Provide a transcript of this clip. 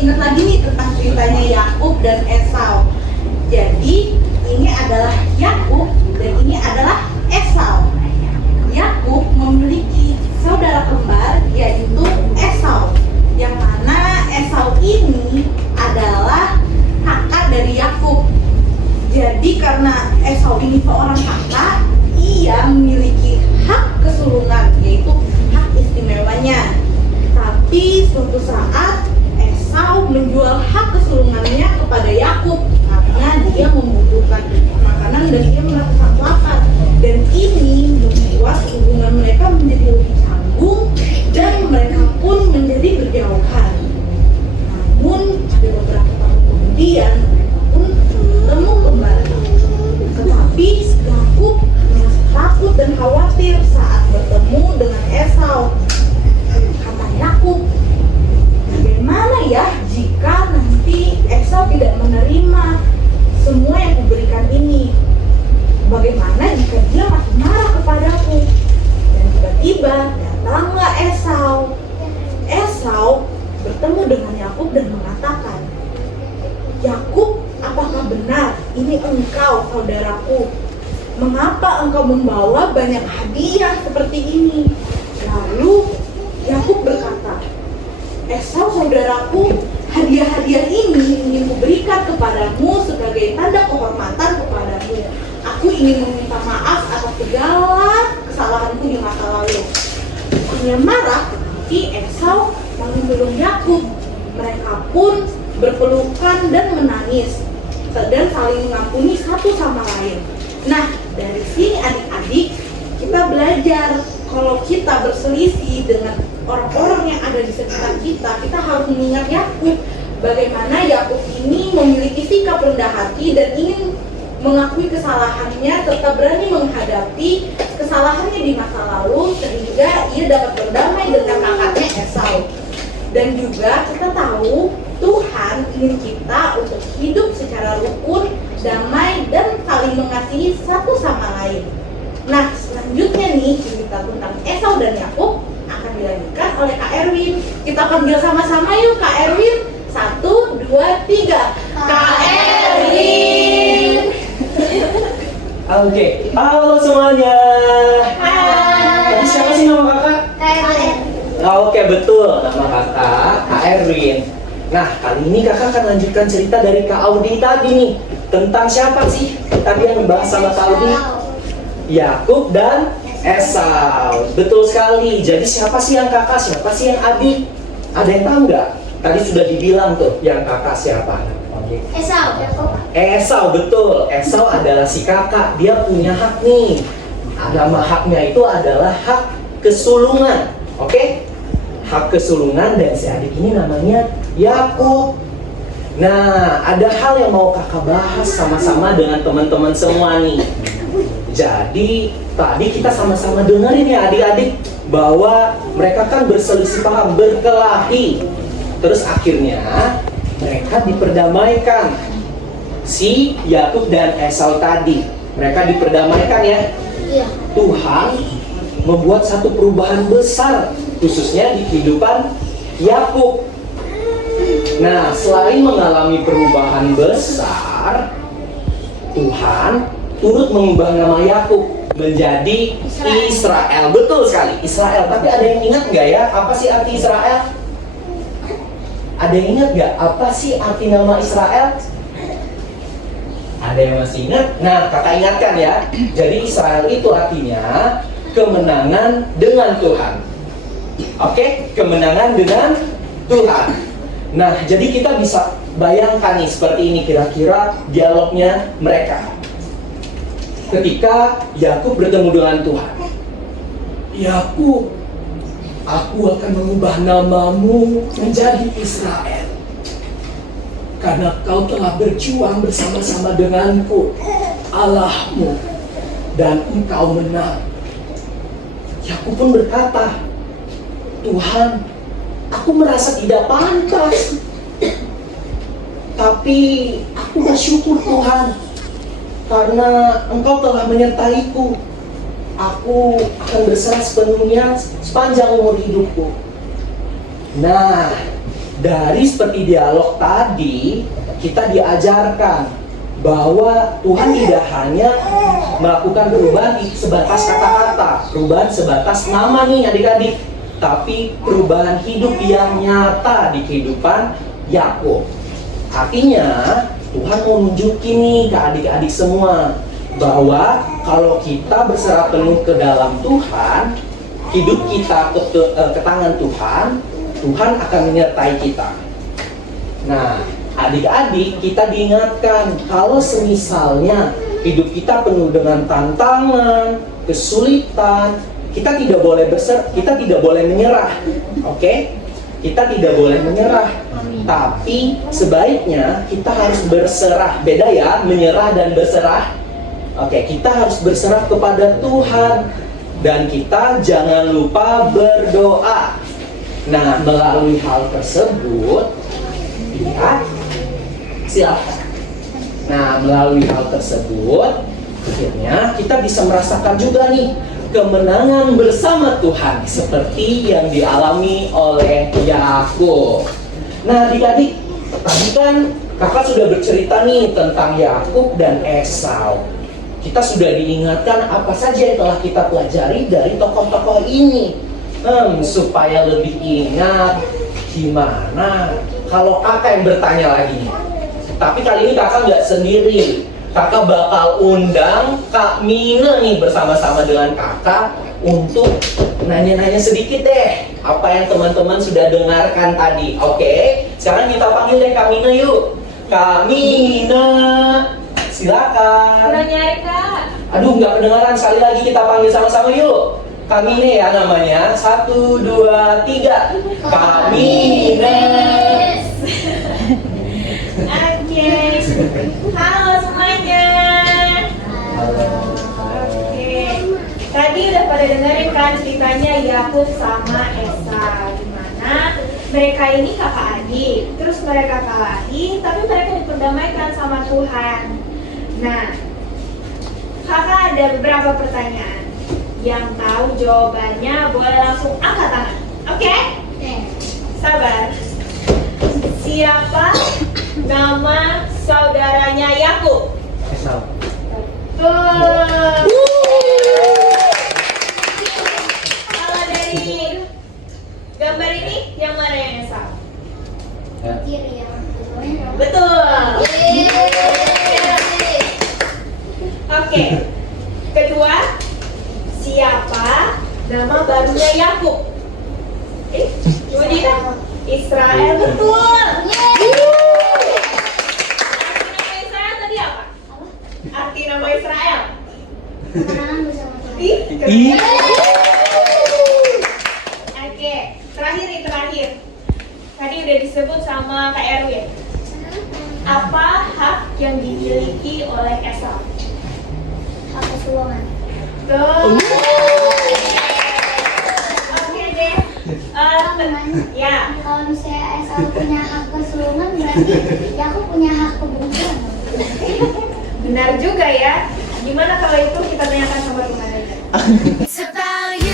ingat lagi nih tentang ceritanya Yakub dan Esau. Jadi ini adalah Yakub dan ini adalah Esau. Yakub memiliki saudara kembar yaitu Esau, yang mana Esau ini adalah kakak dari Yakub. Jadi karena Esau ini seorang kakak, ia memiliki hak kesulungan, yaitu hak istimewanya. Tapi suatu saat Esau menjual hak kesulungannya kepada Yakub karena dia membutuhkan makanan dan dia merasa lapar. Dan ini membuat hubungan mereka menjadi lebih canggung dan mereka pun menjadi berjauhan. Namun ada beberapa tahun kemudian mereka pun bertemu kembali. Tetapi Yakub merasa takut dan khawatir saat bertemu dengan Esau. Kata Yakub, bagaimana ya jika nanti Esau tidak menerima semua yang kuberikan ini? Bagaimana jika dia masih marah kepadaku? Dan tiba-tiba datanglah Esau. Esau bertemu dengan Yakub dan mengatakan, Yakub, apakah benar ini engkau saudaraku? Mengapa engkau membawa banyak hadiah seperti ini? Lalu Yakub berkata, Esau saudaraku, hadiah-hadiah ini ingin kuberikan kepadamu sebagai tanda kehormatan kepadamu. Aku ingin meminta maaf atas segala kesalahanku di masa lalu. Bukannya marah, tetapi Esau lalu memeluk Yakub. Mereka pun berpelukan dan menangis dan saling mengampuni satu sama lain. Nah, dari sini adik-adik kita belajar kalau kita berselisih dengan orang-orang yang ada di sekitar kita, kita harus mengingat Yakub. Bagaimana Yakub ini memiliki sikap rendah hati dan ingin mengakui kesalahannya, tetap berani menghadapi kesalahannya di masa lalu sehingga ia dapat berdamai dengan kakaknya Esau. Dan juga kita tahu Tuhan ingin kita untuk hidup secara rukun, damai, dan saling mengasihi satu sama lain. Nah, selanjutnya nih cerita tentang Esau dan Yakub akan dilanjutkan oleh Kak Erwin. Kita panggil sama-sama yuk Kak Erwin. 1, 2, 3. Kak Erwin. Oke, halo semuanya. Hai. Tadi siapa sih nama kakak? Oke, betul, nama kakak Kak Erwin. Nah, kali ini kakak akan lanjutkan cerita dari Kak Audi tadi nih. Tentang siapa sih tadi yang dibahas sama Kak Audi? Yakub dan Esau. Betul sekali. Jadi siapa sih yang kakak, siapa sih yang adik? Ada yang tahu nggak? Tadi sudah dibilang tuh yang kakak siapa? Esau, betul. Esau adalah si kakak. Dia punya hak nih. Nama haknya itu adalah hak kesulungan. Oke? Hak kesulungan, dan si adik ini namanya Yakub. Nah, ada hal yang mau kakak bahas sama-sama dengan teman-teman semua nih. Jadi, tadi kita sama-sama dengerin ya adik-adik, bahwa mereka kan berselisih paham, berkelahi. Terus akhirnya mereka diperdamaikan. Si Yakub dan Esau tadi, mereka diperdamaikan ya. Tuhan membuat satu perubahan besar, khususnya di kehidupan Yakub. Nah, selain mengalami perubahan besar, Tuhan turut mengubah nama Yakub menjadi Israel. Betul sekali, Israel. Tapi ada yang ingat nggak ya, apa sih arti Israel? Ada yang ingat nggak apa sih arti nama Israel? Ada yang masih ingat? Nah, kakak ingatkan ya. Jadi Israel itu artinya kemenangan dengan Tuhan. Oke, kemenangan dengan Tuhan. Nah, jadi kita bisa bayangkan nih seperti ini kira-kira dialognya mereka. Ketika Yakub bertemu dengan Tuhan. Yakub, aku akan mengubah namamu menjadi Israel. Karena kau telah berjuang bersama-sama denganku, Allahmu, dan engkau menang. Yakub pun berkata, Tuhan, aku merasa tidak pantas. Tapi aku bersyukur Tuhan, karena engkau telah menyertaiku. Aku akan berserah sepenuhnya sepanjang umur hidupku. Nah, dari seperti dialog tadi, kita diajarkan bahwa Tuhan tidak hanya melakukan perubahan sebatas kata-kata, perubahan sebatas nama nih adik-adik, tapi perubahan hidup yang nyata di kehidupan Yakub. Artinya Tuhan mau nunjukin nih ke adik-adik semua bahwa kalau kita berserah penuh ke dalam Tuhan, hidup kita ke tangan Tuhan, Tuhan akan menyertai kita. Nah, adik-adik, kita diingatkan kalau semisalnya hidup kita penuh dengan tantangan, kesulitan, kita tidak boleh menyerah. Oke? Kita tidak boleh menyerah. Tapi sebaiknya kita harus berserah. Beda ya, menyerah dan berserah. Oke, kita harus berserah kepada Tuhan dan kita jangan lupa berdoa. Nah, melalui hal tersebut, ya, silakan. Nah, melalui hal tersebut, akhirnya kita bisa merasakan juga nih kemenangan bersama Tuhan seperti yang dialami oleh Yakub. Nah, adik-adik, tadi kan kakak sudah bercerita nih tentang Yakub dan Esau. Kita sudah diingatkan apa saja yang telah kita pelajari dari tokoh-tokoh ini. Supaya lebih ingat, gimana kalau kakak yang bertanya lagi nih? Tapi kali ini kakak nggak sendiri. Kakak bakal undang Kak Mina nih bersama-sama dengan kakak untuk nanya-nanya sedikit deh apa yang teman-teman sudah dengarkan tadi. Oke, sekarang kita panggil deh Kak Mina yuk. Kak Mina, silakan. Udah nyari Kak. Aduh, nggak kedengaran. Sekali lagi kita panggil sama-sama yuk. Kak Mina ya namanya. 1, 2, 3. Kak Mina. Oke. Halo semuanya. Oke. Tadi udah pada dengerin kan ceritanya Yakub sama Esau, dimana mereka ini kakak adik, terus mereka kalahi, tapi mereka diperdamaikan sama Tuhan. Nah, kakak ada beberapa pertanyaan. Yang tahu jawabannya boleh langsung angkat tangan. Oke? Sabar. Siapa nama saudaranya Yakub? Esau. Betul. Kalau dari gambar ini, yang mana yang Esau? Kiri yang Betul. Oke. Kedua, siapa nama barunya Yakub? Coba dilihat. Israel, betul. Arti nama Israel tadi apa? Arti nama Israel? kemenangan bersama Tuhan. Ih, Ih. Oke, terakhir nih terakhir. Tadi udah disebut sama Kak Erwin. Apa hak yang dimiliki oleh Esau? Hak kesulungan. Tuh. Oke deh. Ya. Kalau misalnya Esau punya hak kesulungan, berarti Yakub punya hak kebungsuan. Benar juga ya. Gimana kalau itu kita tanyakan sama Tuhan aja. It's about you.